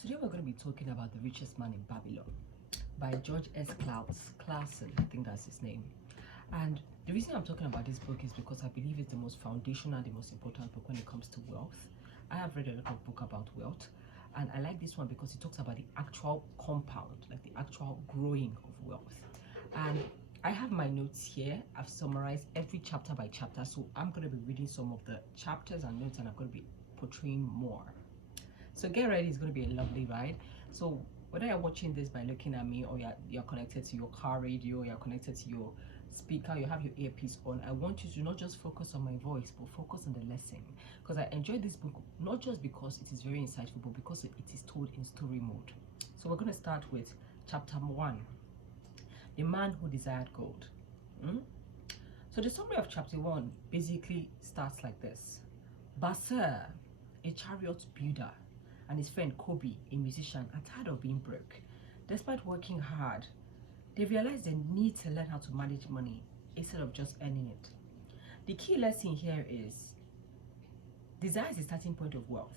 Today we're going to be talking about The Richest Man in Babylon by George S. Clason, I think that's his name. And the reason I'm talking about this book is because I believe it's the most foundational, the most important book when it comes to wealth. I have read a lot of books about wealth, and I like this one because it talks about the actual compound, like the actual growing of wealth. And I have my notes here. I've summarized every chapter by chapter, so I'm going to be reading some of the chapters and notes, and I'm going to be portraying more. So get ready, it's going to be a lovely ride. So whether you're watching this by looking at me, or you're connected to your car radio, you're connected to your speaker, you have your earpiece on, I want you to not just focus on my voice, but focus on the lesson. Because I enjoyed this book, not just because it is very insightful, but because it is told in story mode. So we're going to start with chapter 1, The Man Who Desired Gold. So the summary of chapter 1 basically starts like this. Basir, a chariot builder, and his friend Kobe, a musician, are tired of being broke. Despite working hard, they realize they need to learn how to manage money instead of just earning it. The key lesson here is desire is the starting point of wealth.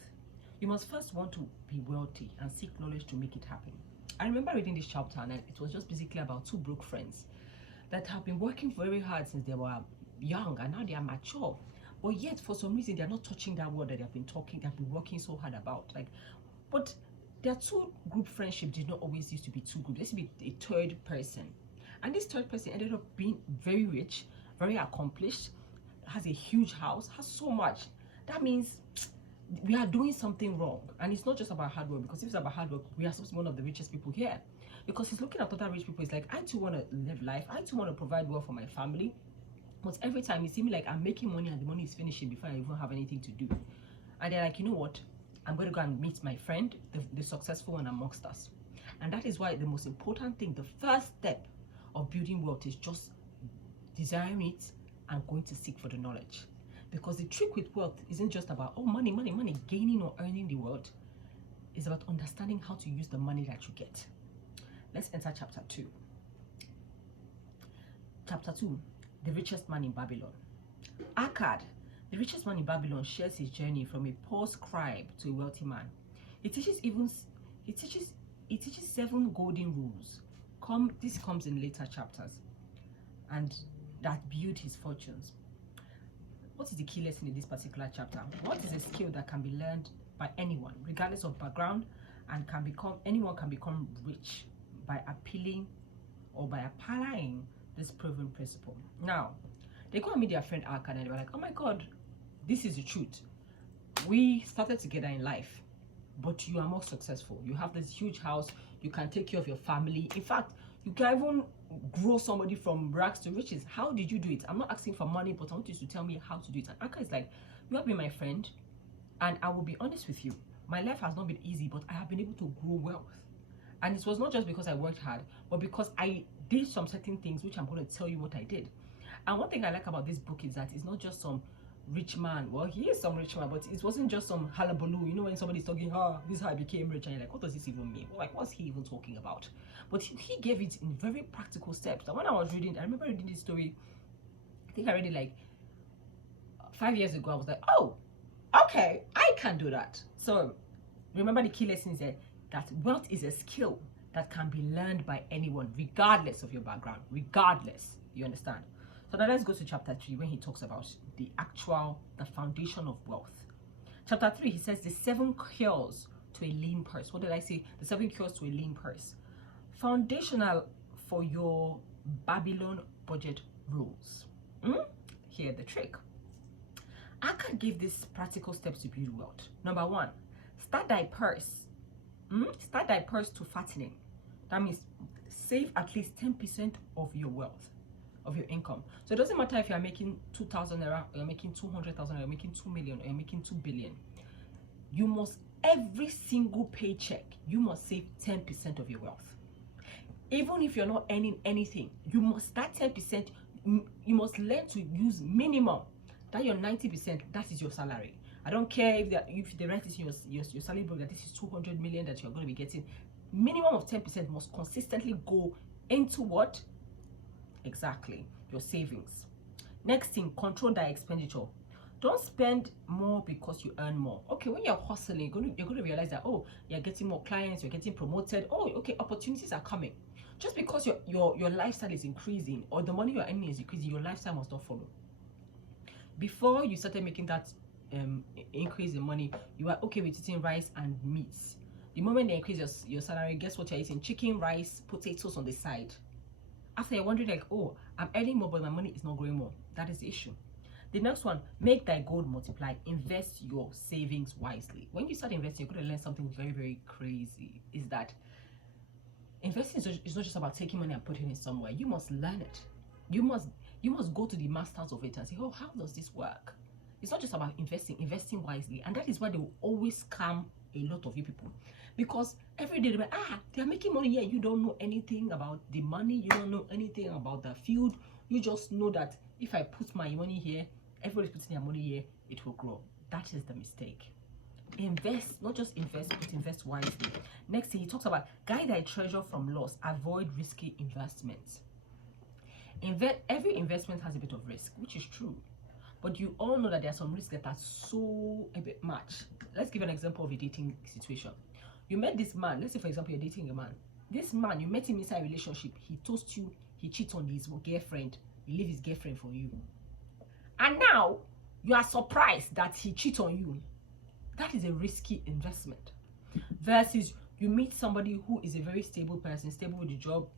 You must first want to be wealthy and seek knowledge to make it happen. I remember reading this chapter, and it was just basically about two broke friends that have been working very hard since they were young, and now they are mature. But yet, for some reason, they're not touching that word that they've been working so hard about. But their two group friendship did not always used to be two groups. There used to be a third person. And this third person ended up being very rich, very accomplished, has a huge house, has so much. That means we are doing something wrong. And it's not just about hard work, because if it's about hard work, we are supposed to be one of the richest people here. Because he's looking at other rich people, he's like, I too want to live life. I too want to provide well for my family. But every time it seems like I'm making money and the money is finishing before I even have anything to do. And they're like, you know what? I'm going to go and meet my friend, the successful one amongst us. And that is why the most important thing, the first step of building wealth, is just desiring it and going to seek for the knowledge. Because the trick with wealth isn't just about, oh, money, gaining or earning the wealth. It's about understanding how to use the money that you get. Let's enter chapter 2. Chapter 2. The Richest Man in Babylon. Akkad, the richest man in Babylon, shares his journey from a poor scribe to a wealthy man. He teaches 7 golden rules. This comes in later chapters, and that build his fortunes. What is the key lesson in this particular chapter? What is a skill that can be learned by anyone, regardless of background, and anyone can become rich by appealing or by applying this proven principle? Now, they go and meet their friend Akkad, and they were like, oh my God, this is the truth. We started together in life, but you are more successful. You have this huge house. You can take care of your family. In fact, you can even grow somebody from rags to riches. How did you do it? I'm not asking for money, but I want you to tell me how to do it. And Akkad is like, you have been my friend, and I will be honest with you. My life has not been easy, but I have been able to grow wealth. And it was not just because I worked hard, but because I did some certain things, which I'm going to tell you what I did. And one thing I like about this book is that it's not just some rich man. Well, he is some rich man, but it wasn't just some hullabaloo. You know, when somebody's talking, this is how I became rich, and you're like, what does this even mean? Like, what's he even talking about? But he gave it in very practical steps. And when I was reading, I remember reading this story, I think I read it like 5 years ago. I was like, oh, okay, I can do that. So remember, the key lesson is that wealth is a skill that can be learned by anyone, regardless of your background, regardless. You understand? So now let's go to chapter 3, when he talks about the foundation of wealth. Chapter 3, he says the 7 cures to a lean purse. What did I say? The 7 cures to a lean purse. Foundational for your Babylon budget rules. Here the trick. Akkad gave these practical steps to build wealth. Number 1, start thy purse. Start thy purse to fattening. That means save at least 10% of your wealth, of your income. So it doesn't matter if you're making 2,000 naira, or you're making 200,000, or you're making 2 million, or you're making 2 billion. You must, every single paycheck, you must save 10% of your wealth. Even if you're not earning anything, you must, that 10%, you must learn to use minimum. That your 90%, that is your salary. I don't care if the rent is your salary book, that this is 200 million that you're going to be getting. Minimum of 10% must consistently go into what? Exactly, your savings. Next thing, control thy expenditure. Don't spend more because you earn more. Okay, when you're hustling, you're going to realize that, oh, you're getting more clients, you're getting promoted. Oh, okay, opportunities are coming. Just because your lifestyle is increasing or the money you're earning is increasing, your lifestyle must not follow. Before you started making that increase in money, you were okay with eating rice and meats. The moment they increase your salary, guess what you're eating? Chicken, rice, potatoes on the side. After you're wondering like, oh, I'm earning more, but my money is not growing more. That is the issue. The next one, make thy gold multiply. Invest your savings wisely. When you start investing, you're going to learn something very, very crazy. Is that investing is not just about taking money and putting it somewhere. You must learn it. You must go to the masters of it and say, oh, how does this work? It's not just about investing wisely. And that is why they will always scam a lot of you people. Because every day they're like, they're making money here. You don't know anything about the money. You don't know anything about the field. You just know that if I put my money here, everybody's putting their money here, it will grow. That is the mistake. Invest, not just invest, but invest wisely. Next thing, he talks about guide thy treasure from loss. Avoid risky investments. Every investment has a bit of risk, which is true. But you all know that there are some risks that are so a bit much. Let's give an example of a dating situation. You met this man. Let's say, for example, you're dating a man. This man, you met him inside a relationship. He toast you. He cheats on his girlfriend. He leaves his girlfriend for you. And now, you are surprised that he cheats on you. That is a risky investment. Versus, you meet somebody who is a very stable person, stable with the job,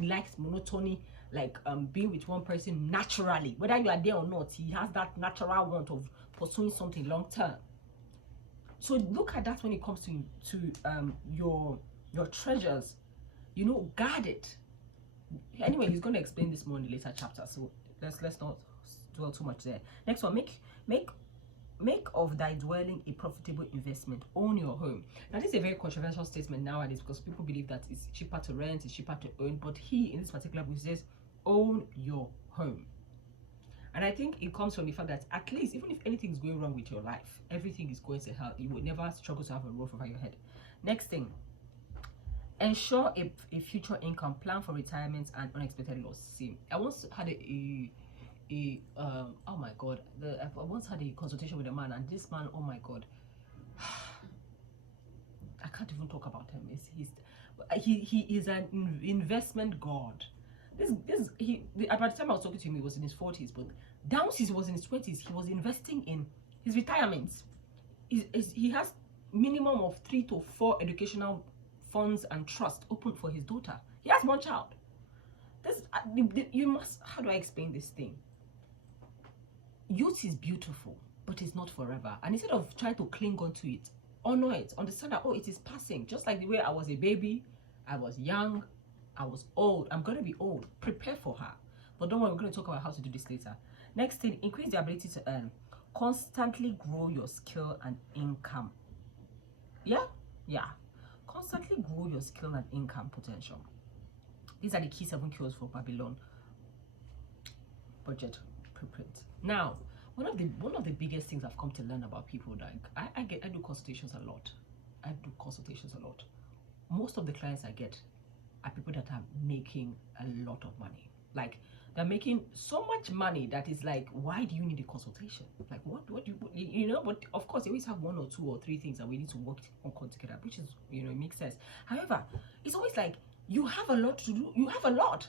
likes monotony, like being with one person naturally. Whether you are there or not, he has that natural want of pursuing something long term. So look at that when it comes to your treasures. You know, guard it. Anyway, he's going to explain this more in the later chapter. So let's not dwell too much there. Next one, make of thy dwelling a profitable investment. Own your home. Now, this is a very controversial statement nowadays because people believe that it's cheaper to rent, it's cheaper to own. But he, in this particular book, says, own your home. And I think it comes from the fact that at least, even if anything is going wrong with your life, everything is going to help. You will never struggle to have a roof over your head. Next thing, ensure a future income, plan for retirement and unexpected loss. See, I once had oh my god, I once had a consultation with a man, and this man, oh my god, I can't even talk about him. He is an investment god. By the time I was talking to him, he was in his 40s, but down since he was in his 20s, he was investing in his retirement. He has minimum of 3 to 4 educational funds and trust open for his daughter. He has one child. You must, how do I explain this thing? Youth is beautiful, but it's not forever. And instead of trying to cling on to it, honor it, understand that, oh, it is passing. Just like the way I was a baby, I was young, I was old, I'm going to be old. Prepare for her. But don't worry, we're going to talk about how to do this later. Next thing, increase the ability to earn. Constantly grow your skill and income. Yeah? Constantly grow your skill and income potential. These are the key 7 cures for Babylon budget preprint. Now, one of the biggest things I've come to learn about people, like I do consultations a lot. Most of the clients I get are people that are making a lot of money. Like, they're making so much money that is like, why do you need a consultation? Like, what do you know? But of course, they always have 1 or 2 or 3 things that we need to work on together, which is, you know, it makes sense. However, it's always like, you have a lot to do. You have a lot.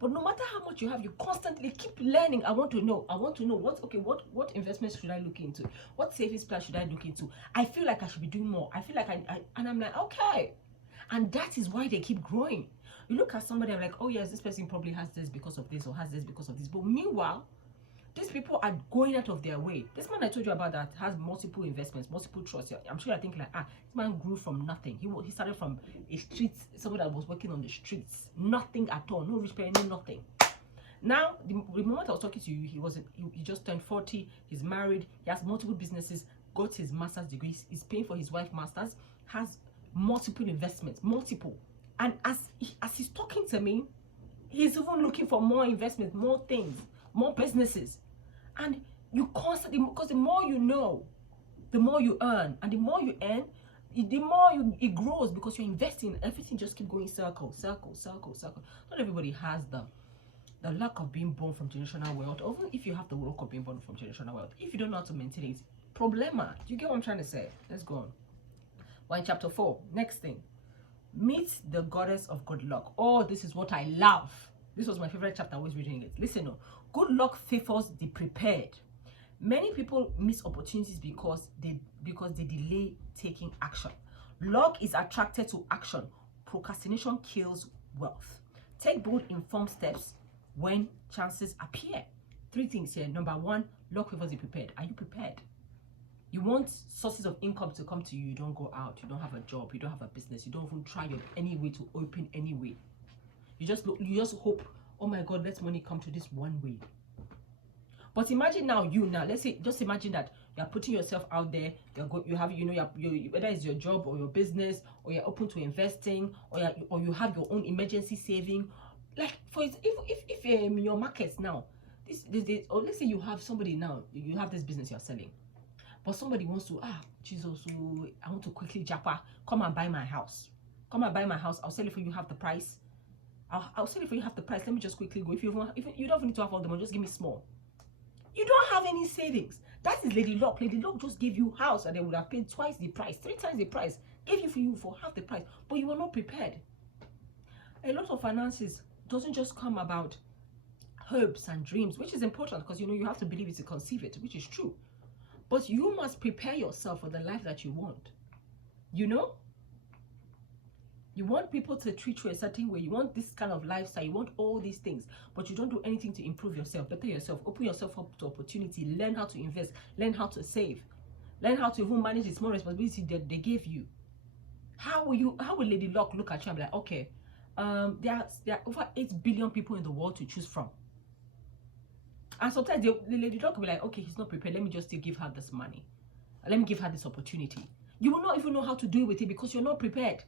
But no matter how much you have, you constantly keep learning. I want to know what investments should I look into? What savings plan should I look into? I feel like I should be doing more. I feel like and I'm like, okay. And that is why they keep growing. You look at somebody, I'm like, oh yes, this person probably has this because of this or has this because of this. But meanwhile, these people are going out of their way. This man I told you about that has multiple investments, multiple trusts. I'm sure you're thinking like, this man grew from nothing. He started from a street, somebody that was working on the streets. Nothing at all. No rich parent, no nothing. Now, the moment I was talking to you, he just turned 40, he's married, he has multiple businesses, got his master's degree, he's paying for his wife's master's, has multiple investments, multiple. And as he's talking to me, he's even looking for more investments, more things, more businesses. And you constantly, because the more you know, the more you earn. And the more you earn, the more it grows because you're investing. Everything just keep going circle. Not everybody has the lack of being born from generational wealth, or even if you have the lack of being born from generational wealth, if you don't know how to maintain it, problema. Do you get what I'm trying to say? Let's go on. We're in chapter 4. Next thing. Meet the goddess of good luck. Oh, this is what I love. This was my favorite chapter. I was reading it. Listen, good luck favors the prepared. Many people miss opportunities because they delay taking action. Luck is attracted to action. Procrastination kills wealth. Take bold, informed steps when chances appear. 3 things here. Number 1, luck favors the prepared. Are you prepared? You want sources of income to come to you. You don't go out. You don't have a job. You don't have a business. You don't even try your any way to open any way. You just hope, oh my God, let money come to this one way. But imagine now, let's say, just imagine that you're putting yourself out there. You have, whether it's your job or your business, or you're open to investing, or you have your own emergency saving. Like if your markets now, or let's say you have somebody now, you have this business you're selling, but somebody wants to, Jesus, I want to quickly japa, come and buy my house. Come and buy my house. I'll sell it for you half the price. I'll sell it for you half the price. Let me just quickly go. If you don't need to have all the money, just give me small. You don't have any savings. That is Lady Luck. Lady Luck just gave you house and they would have paid twice the price, 3 times the price. Gave you for half the price, but you were not prepared. A lot of finances doesn't just come about hopes and dreams, which is important because you have to believe it to conceive it, which is true. But you must prepare yourself for the life that you want. You want people to treat you a certain way. You want this kind of lifestyle. You want all these things. But you don't do anything to improve yourself, better yourself, open yourself up to opportunity, learn how to invest, learn how to save, learn how to even manage the small responsibility that they gave you. How will Lady Luck look at you and be like, okay, there are over 8 billion people in the world to choose from. And sometimes the Lady Luck will be like, okay, he's not prepared. Let me just still give her this money. Let me give her this opportunity. You will not even know how to deal with it because you're not prepared.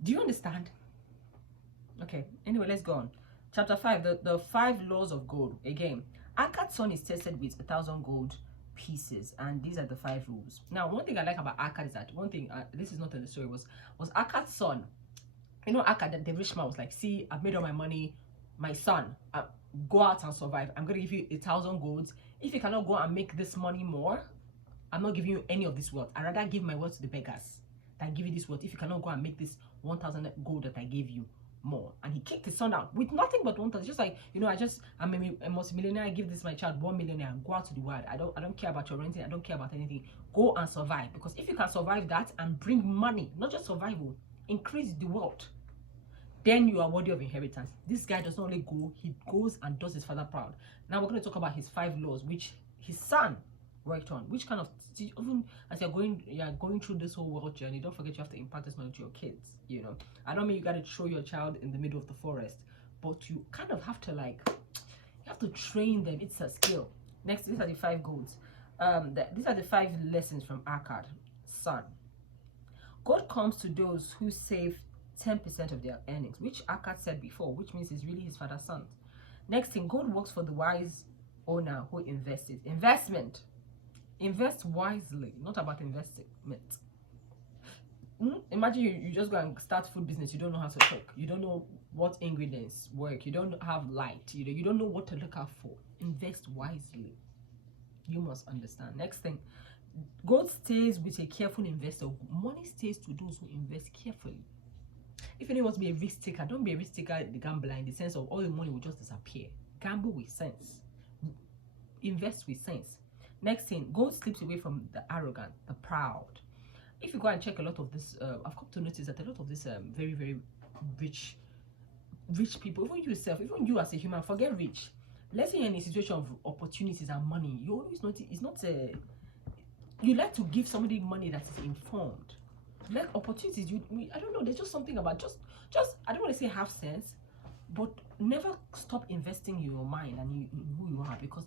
Do you understand? Okay, anyway, let's go on. Chapter 5, the 5 laws of gold. Again, Akkad's son is tested with 1,000 gold pieces, and these are the 5 rules. Now, one thing I like about Akkad is that this is not in the story, was Akkad's son. Akkad, the rich man, was like, see, I've made all my money. My son, go out and survive. I'm going to give you 1,000 golds. If you cannot go and make this money more, I'm not giving you any of this wealth. I'd rather give my wealth to the beggars than give you this wealth if you cannot go and make this 1,000 gold that I gave you more. And he kicked his son out with nothing but 1,000. Just like, I'm a multi-millionaire. I give this my child 1 millionaire and go out to the world. I don't care about your renting. I don't care about anything. Go and survive. Because if you can survive that and bring money, not just survival, increase the wealth, then you are worthy of inheritance. This guy does not only go, he goes and does his father proud. Now we're going to talk about his 5 laws, which his son worked on, which kind of, even as you're going through this whole world journey, don't forget you have to impart this knowledge to your kids. I don't mean you got to throw your child in the middle of the forest, but you kind of have to you have to train them. It's a skill. Next, these are the 5 goals. These are the 5 lessons from Akkad, son. God comes to those who save 10% of their earnings, which Akkad said before, which means it's really his father's son. Next thing, God works for the wise owner who invested. Investment. Invest wisely, not about investment. Imagine you just go and start food business. You don't know how to cook. You don't know what ingredients work. You don't have light. You don't know what to look out for. Invest wisely. You must understand. Next thing, God stays with a careful investor. Money stays to those who invest carefully. If anyone wants to be a risk taker, don't be a risk taker, the gambler, in the sense of all the money will just disappear. Gamble with sense. Invest with sense. Next thing, God slips away from the arrogant, the proud. If you go and check a lot of this, I've come to notice that a lot of this very, very rich people, even yourself, even you as a human, forget rich. Let's say you're in a situation of opportunities and money, you always notice you like to give somebody money that is informed. Like opportunities, I don't know, there's just something about just I don't want to say have sense, but never stop investing in your mind and in who you are, because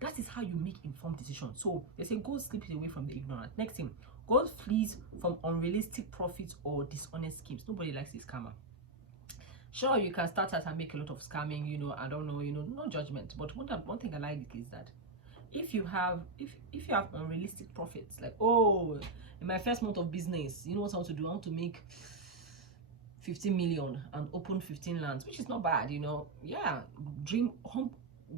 that is how you make informed decisions. So they say God slips away from the ignorant. Next thing, God flees from unrealistic profits or dishonest schemes. Nobody likes this scammer. Sure, you can start out and make a lot of scamming, I don't know, no judgment. But one thing I like is that if you have unrealistic profits, like, oh, in my first month of business, what I want to do? I want to make 15 million and open 15 lands, which is not bad, you know. Yeah, dream home,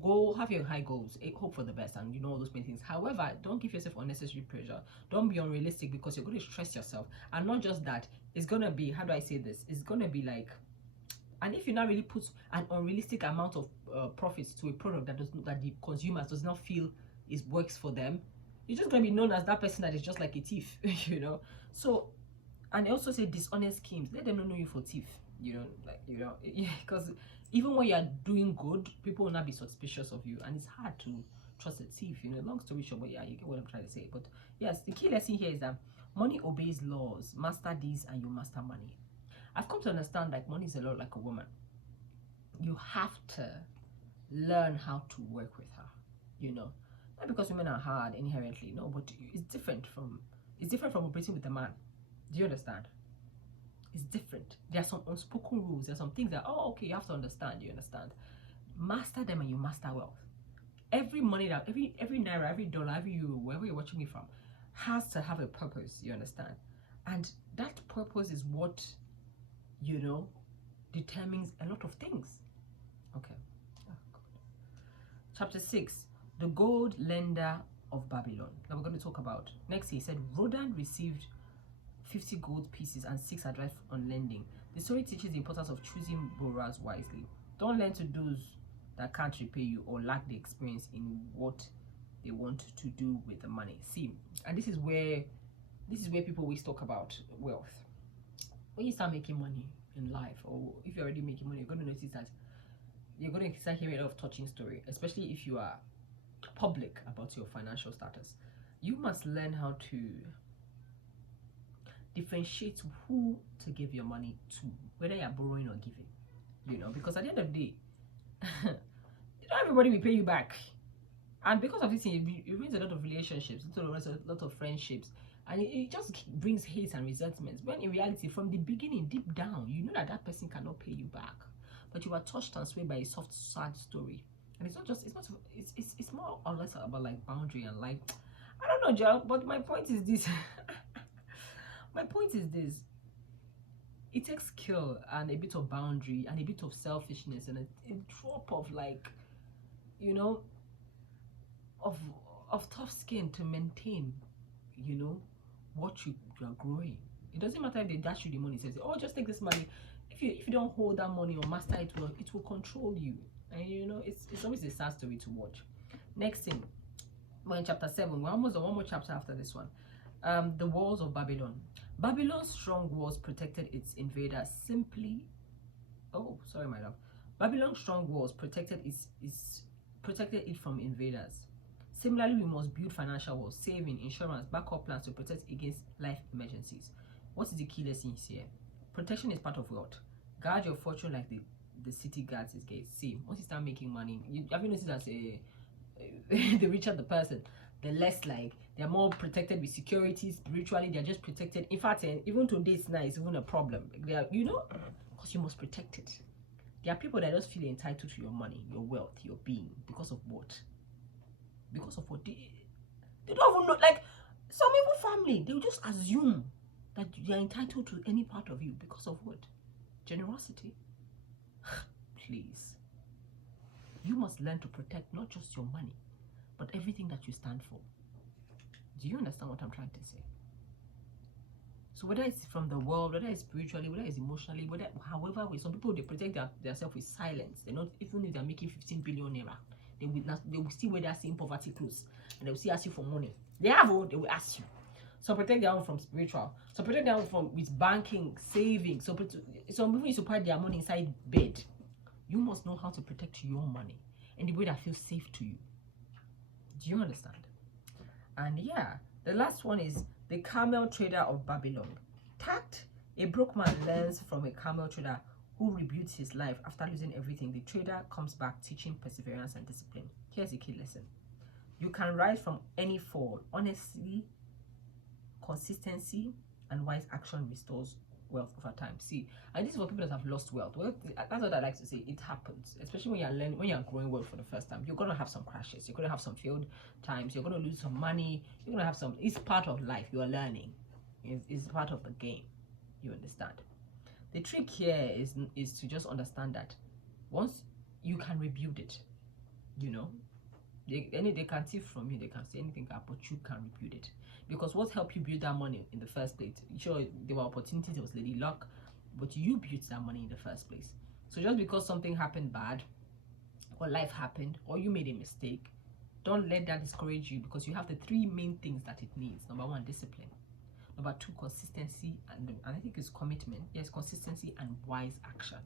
go have your high goals, hope for the best, and you know all those many things. However, don't give yourself unnecessary pressure. Don't be unrealistic, because you're going to stress yourself. And not just that, it's gonna be, how do I say this, it's gonna be like, and if you not really put an unrealistic amount of profits to a product that the consumers does not feel is works for them, you're just going to be known as that person that is just like a thief. You know. So, and they also say dishonest schemes, let them not know you for thief, you know, like, you know. Yeah, because even when you're doing good, people will not be suspicious of you, and it's hard to trust a thief, you know. Long story short, but yeah, you get what I'm trying to say. But yes, the key lesson here is that money obeys laws. Master these and you master money. I've come to understand like money is a lot like a woman. You have to learn how to work with her, you know. Not because women are hard inherently, no, but it's different from operating with a man. Do you understand? It's different. There are some unspoken rules. There are some things that, oh, okay, you have to understand. You understand? Master them and you master wealth. Every money that every naira, every dollar, every euro, wherever you're watching me from, has to have a purpose. You understand? And that purpose is what, you know, determines a lot of things. Okay. Oh, God. Chapter 6, the gold lender of Babylon. Now we're going to talk about. Next, he said, Rodan received 50 gold pieces and 6 advice on lending. The story teaches the importance of choosing borrowers wisely. Don't lend to those that can't repay you or lack the experience in what they want to do with the money. See, and this is where people always talk about wealth. When you start making money in life, or if you're already making money, you're going to notice that you're going to start hearing a lot of touching story, especially if you are public about your financial status. You must learn how to differentiate who to give your money to, whether you're borrowing or giving, you know, because at the end of the day, not everybody will pay you back. And because of this, it brings a lot of relationships, a lot of friendships, and it just brings hate and resentment. When in reality, from the beginning, deep down, you know that that person cannot pay you back, but you are touched and swayed by a soft, sad story. And it's more or less about like boundary and like, I don't know, Joe, but my point is this. My point is this. It takes skill and a bit of boundary and a bit of selfishness and a drop of like, you know, of tough skin to maintain, you know, what you are growing. It doesn't matter if they dash you the money, says, oh, just take this money. If you don't hold that money or master it well, it will control you. And you know, it's always a sad story to watch. Next thing, we're in chapter 7. We're almost on one more chapter after this one. The walls of Babylon. Babylon's strong walls protected its invaders simply. Oh, sorry, my love. Babylon's strong walls protected it from invaders. Similarly, we must build financial walls, saving, insurance, backup plans to protect against life emergencies. What is the key lesson here? Protection is part of wealth. Guard your fortune like the city guards its gates. See, once you start making money, have you noticed that the richer the person, the less like they're more protected with security. Spiritually, they're just protected. In fact, even today's now is even a problem. They are, you know, because you must protect it. There are people that just feel entitled to your money, your wealth, your being, because of what? Because of what? They don't even know. Like some evil family, they will just assume that you're entitled to any part of you because of what? Generosity. Please. You must learn to protect not just your money, but everything that you stand for. Do you understand what I'm trying to say? So whether it's from the world, whether it's spiritually, whether it's emotionally, whether however way, some people they protect themselves with silence. They not even if they're making 15 billion naira, they will still wear that same poverty clothes and they will still ask you for money. They will ask you. So protect their own from spiritual. So protect their own from with banking, saving. So some people used to put their money inside bed. You must know how to protect your money in the way that feels safe to you. Do you understand? And yeah, the last one is the camel trader of Babylon. Tact. A broke man learns from a camel trader who rebukes his life after losing everything. The trader comes back teaching perseverance and discipline. Here's a key lesson. You can rise from any fall. Honestly, consistency and wise action restores wealth over time. See, and this is for people that have lost wealth. Well, that's what I like to say. It happens, especially when you're growing wealth for the first time. You're gonna have some crashes. You're gonna have some failed times. You're gonna lose some money. You're gonna have some. It's part of life. You are learning. It's part of the game. You understand? The trick here is to just understand that once you can rebuild it, you know, they can steal from you, they can say anything, but you can rebuild it. Because what helped you build that money in the first place? Sure, there were opportunities, there was lady luck, but you built that money in the first place. So just because something happened bad, or life happened, or you made a mistake, don't let that discourage you, because you have the three main things that it needs. Number one, discipline. Number two, consistency, and I think it's commitment. Yes, consistency and wise action.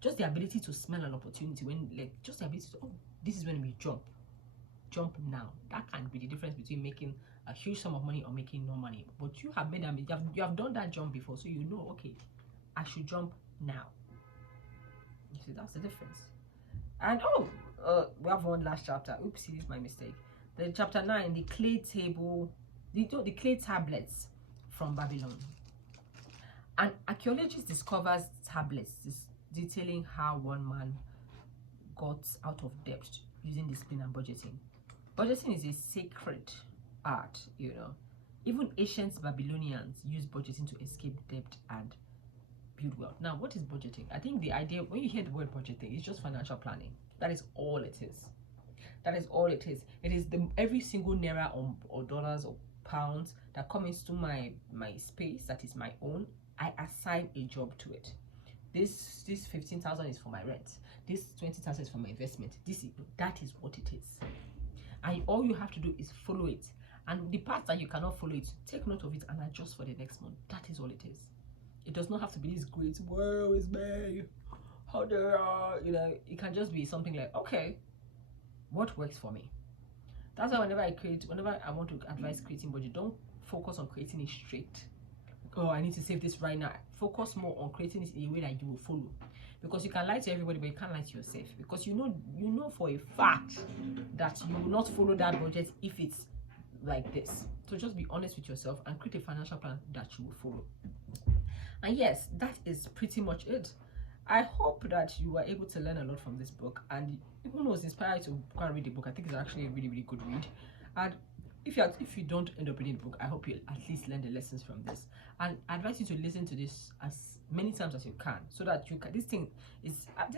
Just the ability to smell an opportunity, when like just the ability to, oh, this is when we jump now. That can be the difference between making a huge sum of money or making no money. But you have made that, you have done that jump before, so you know, okay, I should jump now. You see, that's the difference. And we have one last chapter. Oops, this is my mistake. The chapter 9, the clay table, the clay tablets from Babylon. An archaeologist discovers tablets detailing how one man got out of debt using discipline and budgeting. Budgeting is a sacred art, you know. Even ancient Babylonians used budgeting to escape debt and build wealth. Now, what is budgeting? I think the idea, when you hear the word budgeting, it's just financial planning. That is all it is. That is all it is. It is every single naira or dollars or pounds that come into my space that is my own. I assign a job to it. This 15,000 is for my rent. This 20,000 is for my investment. That is what it is. And all you have to do is follow it. And the parts that you cannot follow it, take note of it and adjust for the next month. That is all it is. It does not have to be this great, where is me? How dare I? You know, it can just be something like, okay, what works for me? That's why whenever I want to advise creating budget, don't focus on creating it straight. Oh, I need to save this right now. Focus more on creating it in a way that you will follow. Because you can lie to everybody, but you can't lie to yourself. Because you know for a fact that you will not follow that budget if it's like this. So just be honest with yourself and create a financial plan that you will follow. And yes, that is pretty much it. I hope that you were able to learn a lot from this book, and who knows, inspired to go and read the book. I think it's actually a really, really good read. And if you don't end up reading the book, I hope you at least learn the lessons from this. And I advise you to listen to this as many times as you can, so that you can. This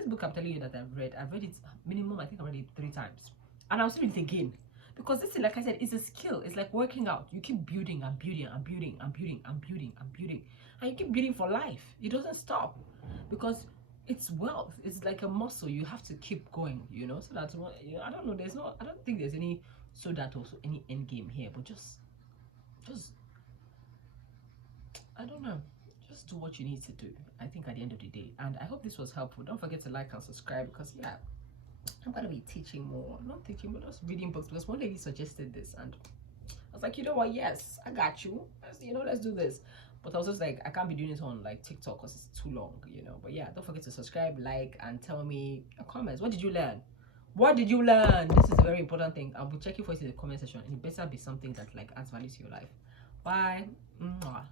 book I'm telling you that I've read it minimum. I think I read it 3 times, and I'll still read it again. Because this is, like I said, it's a skill. It's like working out. You keep building and building and building and building and building and building, and you keep building for life. It doesn't stop, because it's wealth. It's like a muscle. You have to keep going, you know. So that's what, you know, I don't know. I don't think there's any any end game here. But just I don't know. Just do what you need to do. I think at the end of the day, and I hope this was helpful. Don't forget to like and subscribe, because yeah, I'm gonna be teaching more. Not teaching, but just reading books, because one lady suggested this, and I was like, you know what? Yes, I got you. Let's do this. But I was just like, I can't be doing it on like TikTok because it's too long, you know. But yeah, don't forget to subscribe, like, and tell me your comments. What did you learn? What did you learn? This is a very important thing. I'll be checking for it in the comment section, and it better be something that like adds value to your life. Bye. Mwah.